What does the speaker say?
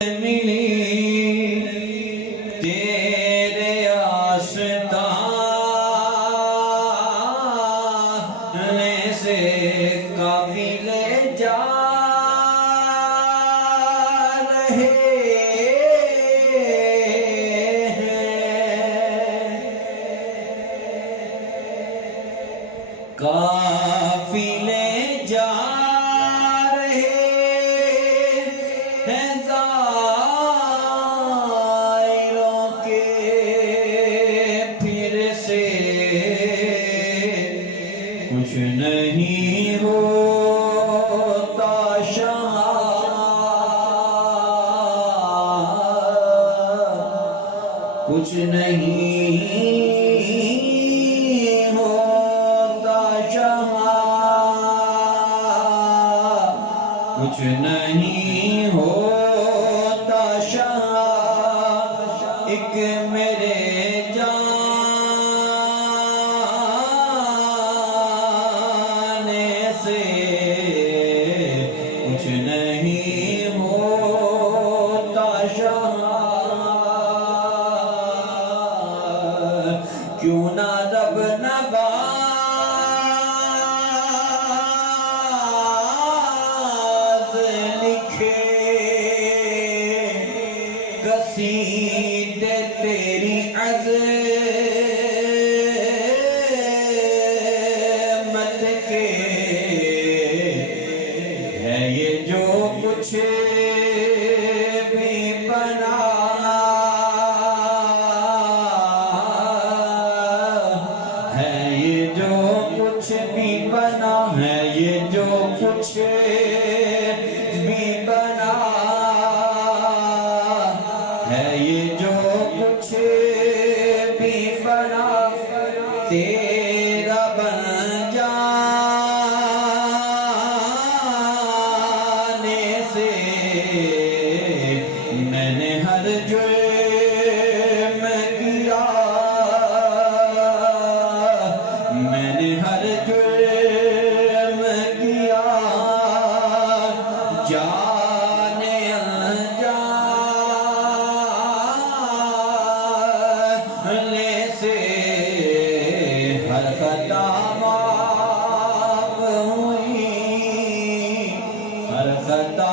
ملی تیرے آشتانے سے قافلے جا رہے ہیں، قافلے جا رہے ہیں زائروں کے پھر سے کچھ نہیں ہوتا کچھ نہیں ہوتا کچھ نہیں ہوتا ایک میرے جانے سے کچھ نہیں ہوتا کیوں نہ رب نواز لکھے قصیدے تیری عظمت کے ہے یہ جو کچھ بھی بنا ہے یہ جو کچھ بھی بنا ہے یہ جو کچھ بھی بنا تیرا بن جانے سے میں نے ہر جرم کیا میں نے ہر جرم جانے انجانے سے ہر خطا معاف ہوئی ہر خطا